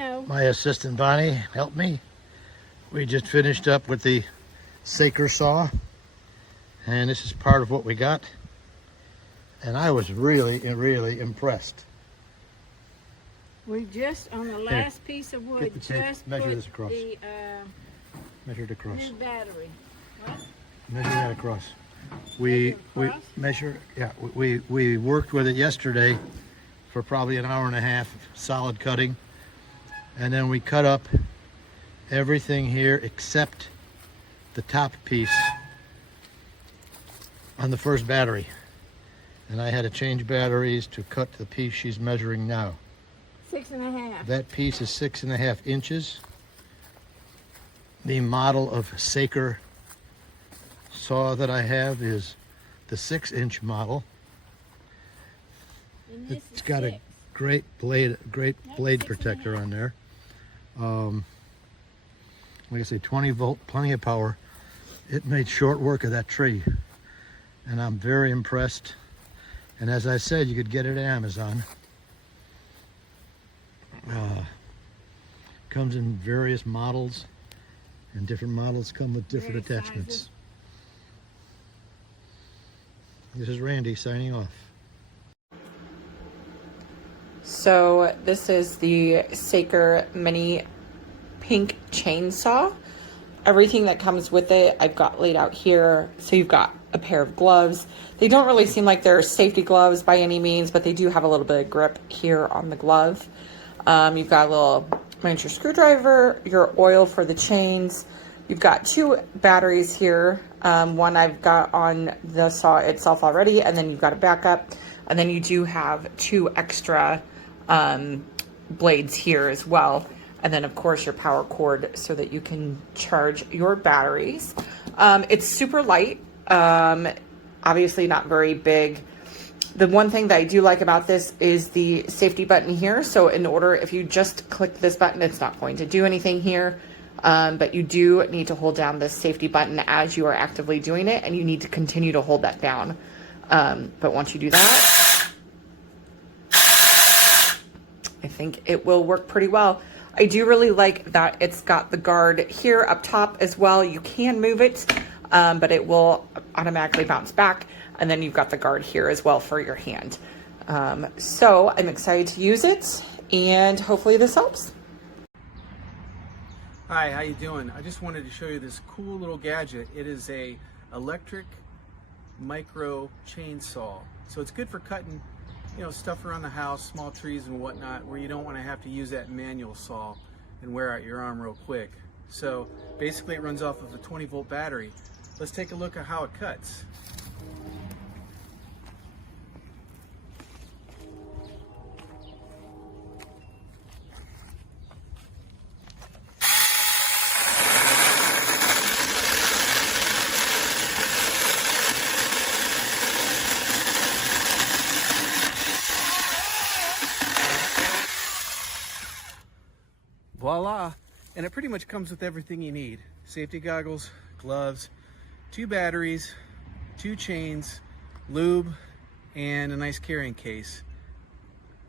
know. My assistant Bonnie helped me. We just finished up with the Saker saw, and this is part of what we got. And I was really impressed. We just, on the last piece of wood, just measure this across. the Measure it across. new battery. What? Measure that across. We worked with it yesterday for probably an hour and a half, solid cutting, and then we cut up everything here except the top piece on the first battery. And I had to change batteries to cut the piece she's measuring now. 6.5. That piece is 6.5 inches. The model of Saker saw that I have is the 6-inch model. It's got a great blade protector on there. Like I say, 20 volt, plenty of power. It made short work of that tree, and I'm very impressed. And as I said, you could get it at Amazon. Comes in various models, and different models come with different attachments. Sizes. This is Randy signing off. So this is the Saker Mini Pink Chainsaw. Everything that comes with it, I've got laid out here. So you've got a pair of gloves. They don't really seem like they're safety gloves by any means, but they do have a little bit of grip here on the glove. You've got a little miniature screwdriver, your oil for the chains. You've got 2 batteries here. One I've got on the saw itself already, and then you've got a backup. And then you do have 2 extra blades here as well. And then of course your power cord so that you can charge your batteries. It's super light, obviously not very big. The one thing that I do like about this is the safety button here. So in order, if you just click this button, it's not going to do anything here. But you do need to hold down this safety button as you are actively doing it, and you need to continue to hold that down. But once you do that, I think it will work pretty well. I do really like that it's got the guard here up top as well. You can move it, but it will automatically bounce back. And then you've got the guard here as well for your hand. So I'm excited to use it, and hopefully this helps. Hi, how you doing? I just wanted to show you this cool little gadget. It is a electric micro chainsaw. So it's good for cutting, stuff around the house, small trees and whatnot, where you don't want to have to use that manual saw and wear out your arm real quick. So basically it runs off of a 20-volt battery. Let's take a look at how it cuts. Voila! And it pretty much comes with everything you need. Safety goggles, gloves, 2 batteries, 2 chains, lube, and a nice carrying case.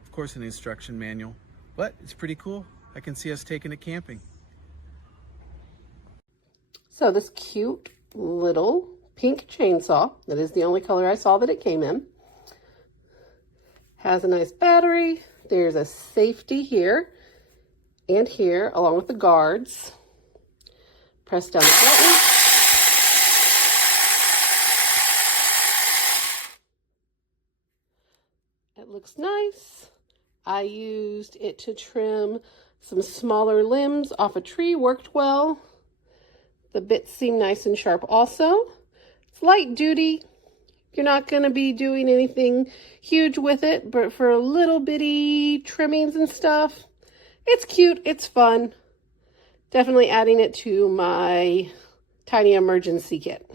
Of course, an instruction manual, but it's pretty cool. I can see us taking it camping. So this cute little pink chainsaw, that is the only color I saw that it came in, has a nice battery. There's a safety here and here, along with the guards. Press down the button. It looks nice. I used it to trim some smaller limbs off a tree, worked well. The bits seem nice and sharp also. It's light duty. You're not going to be doing anything huge with it, but for little bitty trimmings and stuff, it's cute, it's fun. Definitely adding it to my tiny emergency kit.